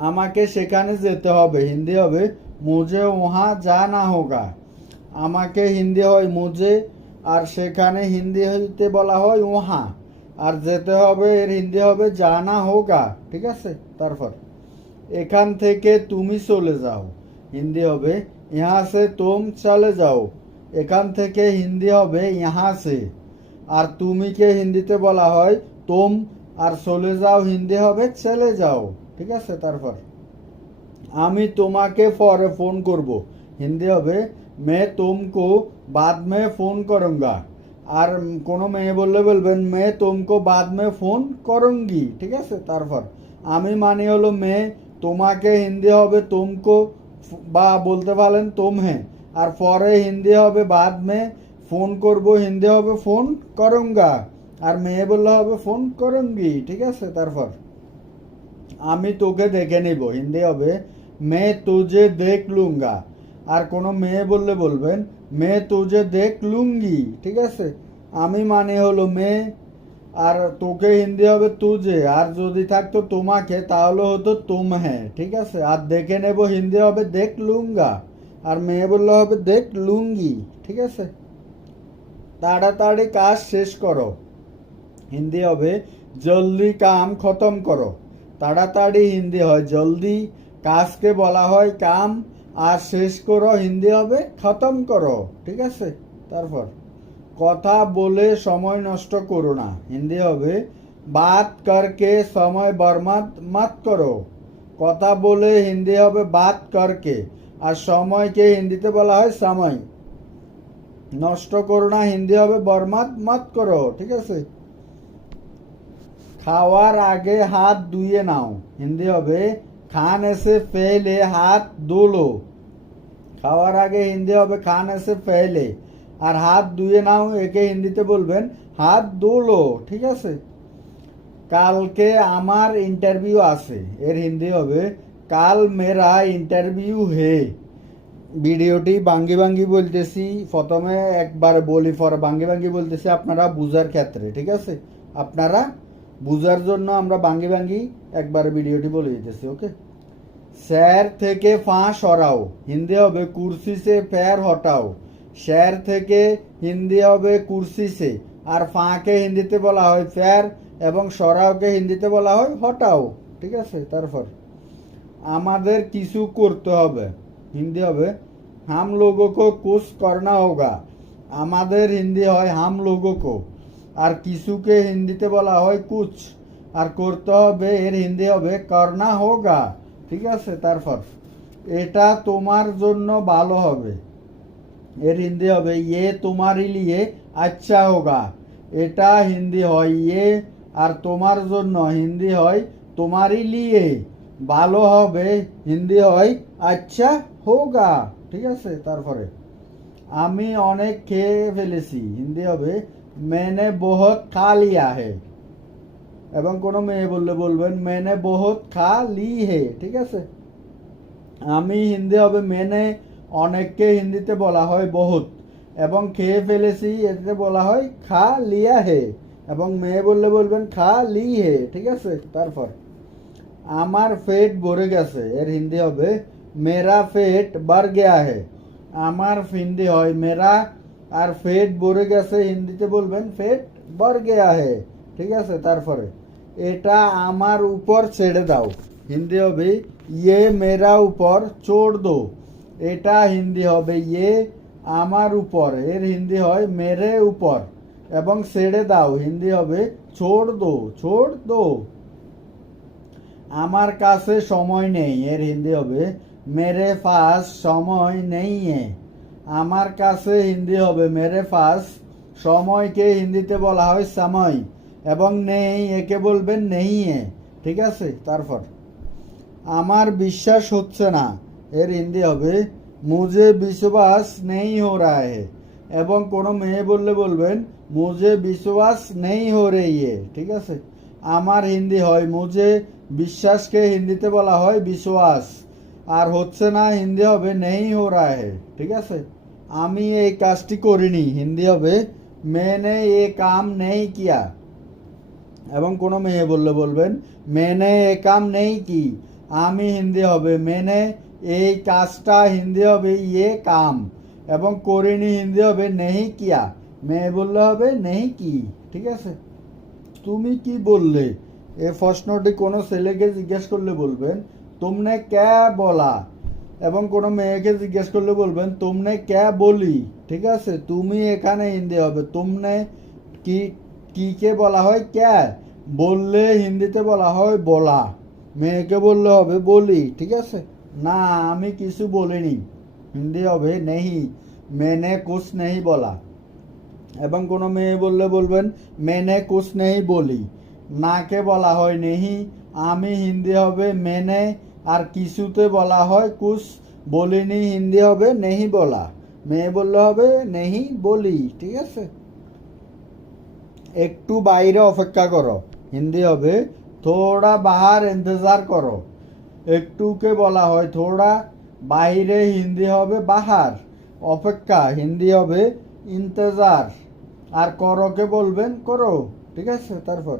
আমাকে সেখানে যেতে হবে। হিন্দি হবে, মুঝে ওহা জানা হোগা। আমাকে হিন্দি হয়, মুঝে। আর সেখানে হিন্দি হইতে বলা হয় ওহা আর যেতে হবে, এর হিন্দি হবে জানা হোগা। ঠিক আছে? তারপর, এখান থেকে তুমি চলে যাও। হিন্দি হবে, ইহা সে তুম চলে যাও। এখান থেকে হিন্দি হবে, ইহা সে। আর তুমিকে হিন্দিতে বলা হয়, তুম। আর চলে যাও, হিন্দি হবে, চলে যাও। ঠিক আছে? তারপর, আমি তোমাকে পরে ফোন করব। হিন্দি হবে, মে তুমকো বাদ মে ফোন করুঙ্গা। আর কোনো মেয়ে বললে বলবেন, মে তুমকো বাদ মে ফোন করুঙ্গি। ঠিক আছে? তারপর, আমি মানে হলো মেয়ে তোমাকে হিন্দি হবে তুমকো বা বলতে পারেন তুম হে আর পরে হিন্দি হবে, বাদ মে ফোন করব, হিন্দি হবে ফোন করুঙ্গা। আর মেয়ে বললে হবে ফোন করুঙ্গি। ঠিক আছে? তারপর আমি তোকে দেখে নিব, হিন্দি হবে মে তুজে দেখ লুঙ্গা। আর কোনো মেয়ে বললে বলবেন মে তুজে দেখ লুঙ্গি। ঠিক আছে? আমি মানে হলো মেয়ে, আর তোকে হিন্দি হবে তুজে। আর যদি থাকতো তোমাকে, তাহলে হতো তুম হ্যাঁ ঠিক আছে? আর দেখে নেব, হিন্দি হবে দেখ লুঙ্গা। আর মেয়ে বললে হবে দেখ লুঙ্গি, ঠিক আছে? তাড়াতাড়ি কাজ শেষ করো। হিন্দি হবে, জলদি কাম খতম করো। তাড়াতাড়ি হিন্দি হয়, জলদি কাজকে বলা হয় কাম, আর শেষ করো হিন্দি হবে, খতম করো, ঠিক আছে? তারপর, কথা বলে সময় নষ্ট করো না, হিন্দি হবে, বাত করকে সময় বরবাদ মাত করো, কথা বলে হিন্দি হবে, বাত করকে, আর সময়কে হিন্দিতে বলা হয় সময়, নষ্ট করো না, হিন্দি হবে বরবাদ মাত করো, ঠিক আছে? খাওয়ার আগে হাত ধুয়ে নাও। হিন্দি হবে, খান এসে ফেলে হাত ধুলো। খাওয়ার আগে হিন্দি হবে, খান এসে ফেলে। আর হাত ধুয়ে নাও, একে হিন্দিতে বলবেন, হাত ধুলো। ঠিক আছে? কালকে আমার ইন্টারভিউ আছে। এর হিন্দি হবে, কাল মেরা ইন্টারভিউ হে। ভিডিওটি বাঙ্গি বাঙ্গি বলতেছি, প্রথমে একবার বলি, পরে বাঙ্গি বাঙ্গি বলতেছি, আপনারা বুঝার ক্ষেত্রে, ঠিক আছে? আপনারা বুঝার জন্য আমরা বাঙ্গি বাঙ্গি একবার ভিডিওটি বলে দিতেছি, ওকে? স্যার থেকে ফা সরাও, হিন্দি হবে কুর্সি সে, ফের হটাও। স্যার থেকে হিন্দি হবে কুর্সি সে, আর ফাঁকে হিন্দিতে বলা হয় ফের, এবং সরাওকে হিন্দিতে বলা হয় হটাও, ঠিক আছে? তারপর, আমাদের কিছু করতে হবে। হিন্দি হবে, হাম লোগো কো কুছ করনা হোগা। আমাদের হিন্দি হয় হাম লোগো কো আর কিছুকে হিন্দিতে বলা হয় কুচ আর করতে হবে, এর হিন্দি হবে করনা হোগা। ঠিক আছে, তারপর। এটা তোমার জন্য ভালো হবে। এর হিন্দি হবে ইয়ে তোমারই লিয়ে আচ্ছা হোগা। এটা হিন্দি হয় ইয়ে আর তোমার জন্য হিন্দি হয় তোমারই লিয়ে। ভালো হবে, হিন্দি হয় আচ্ছা হোগা। ঠিক আছে, তারপরে। আমি অনেক খেয়ে ফেলেছি। হিন্দি হবে মেনে বহুত খা লিয়া হে এবং কোনো মেয়ে বললে বলবেন, মেনে বহুত খা লি হে। ঠিক আছে? আমি হিন্দি হবে মেনে, অনেককে হিন্দিতে বলা হয় বহুত। এবং খেয়ে ফেলেছি এতে বলা হয় খা লিয়া হে। এবং মেয়ে বললে বলবেন খা লি হে। ঠিক আছে? তারপর, আমার পেট ভরে গেছে। এর হিন্দি হবে, মেরা পেট বার গেয়া হে। আমার হিন্দি হয়, মেরা আর ফেট ভরে গেছে, হিন্দিতে বলবেন, ফেট বার গেয়া হে ঠিক আছে, তারপরে। এটা আমার উপর ছেড়ে দাও। হিন্দি হবে ইয়ে মেরা উপর চোড় দো। এটা হিন্দি হবে ইয়ে আমার উপর। এর হিন্দি হয়, মেরে উপর। এবং ছেড়ে দাও। হিন্দি হবে ছোড় দো ছোড় দো। আমার কাছে সময় নেই। এর হিন্দি হবে, মেরে পাস সময় নেই আমার কাছে হিন্দি হবে। মেরে পাস সময়কে হিন্দিতে বলা হয় সময়। এবং নেই, একে বলবেন নেই এ ঠিক আছে? তারপর। আমার বিশ্বাস হচ্ছে না। এর হিন্দি হবে, মুঝে বিশ্বাস নেই হো রা হে এবং কোনো মেয়ে বললে বলবেন, মুঝে বিশ্বাস নেই হো রে ইয়ে ঠিক আছে? আমার হিন্দি হয়, মুঝে বিশ্বাসকে হিন্দিতে বলা হয় বিশ্বাস। আর হচ্ছে না, হিন্দি হবে নেই হো রা হে ঠিক আছে? আমি এই কাজটি করিনি, হিন্দি হবে মেনে এ কাম নেই কিয়া। এবং কোনো মেয়ে বললে বলবেন মেনে এ কাম নেই কি? আমি হিন্দি হবে মেনে এই কাজটা হিন্দি হবে ইয়ে কাম। এবং করিনি, হিন্দি হবে নেহি কিয়া। মেয়ে বললে হবে নেহি কি, ঠিক আছে? তুমি কি বললে? এ প্রশ্নটি কোনো ছেলেকে জিজ্ঞেস করলে বলবেন তুমনে ক্যা বলা? এবং কোনো মেয়েকে জিজ্ঞেস করলে বলবেন, তুমনে ক্যা বলি? ঠিক আছে? তুমি এখানে হিন্দি হবে। তুমনে কি কিকে বলা হয়? ক্যা বললে হিন্দিতে বলা হয় বলা। মেয়েকে বললে হবে বলি। ঠিক আছে? না, আমি কিছু বলিনি। হিন্দি হবে নেহি। মেনে কুছ নেই বলা। এবং কোনো মেয়ে বললে বলবেন, মেনে কুছ নেই বলি। নাকে বলা হয় নেহি? আমি হিন্দি হবে মেনে আর কিছুতে বলা হয় কুছ বলিনি হিন্দি হবে, নেহি বলা। মেয়ে বললে হবে, নেহি বলি। ঠিক আছে? একটু বাইরে অপেক্ষা করো। হিন্দি হবে, থোড়া বাহার ইন্তজার করো। একটুকে বলা হয়, থোড়া বাইরে হিন্দি হবে, বাহার। অপেক্ষা, হিন্দি হবে, ইন্তজার। আর করোকে বলবেন, করো। ঠিক আছে? তারপর,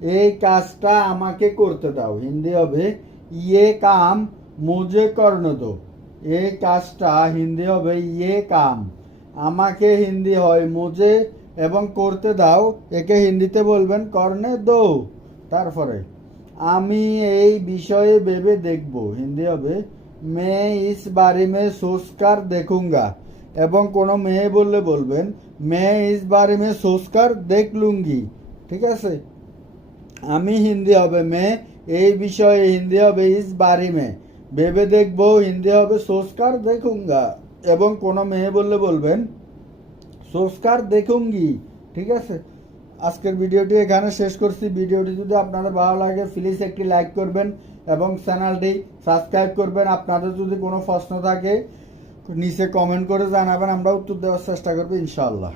এই কাজটা আমাকে করতে দাও। হিন্দি হবে ইয়ে কাম মুঝে করনে দো এই কাজটা হিন্দি হবে ইয়ে কাম। আমাকে হিন্দি হয় মুঝে এবং করতে দাও, একে হিন্দিতে বলবেন করনে দো তারপরে, আমি এই বিষয়ে ভেবে দেখব। হিন্দি হবে, মে ইস বারে মে সোচকার দেখুঙ্গা। এবং কোনো মেয়ে বললে বলবেন, মে ইস বারে মে সোচকার দেখ লুঙ্গি। ঠিক আছে? আমি হিন্দি হবে, মে এই বিষয়ে হিন্দি হবে ইস বারি মে। ভেবে দেখব হিন্দি হবে সোচকার দেখুঙ্গা। এবং কোনো মেয়ে বললে বলবেন সোচকার দেখুঙ্গি। ঠিক আছে? আজকের ভিডিওটি এখানে শেষ করছি। ভিডিওটি যদি আপনাদের ভালো লাগে প্লিজ একটি লাইক করবেন এবং চ্যানেলটি সাবস্ক্রাইব করবেন। আপনাদের যদি কোনো প্রশ্ন থাকে, নিচে কমেন্ট করে জানাবেন। আমরা উত্তর দেওয়ার চেষ্টা করব, ইনশাআল্লাহ।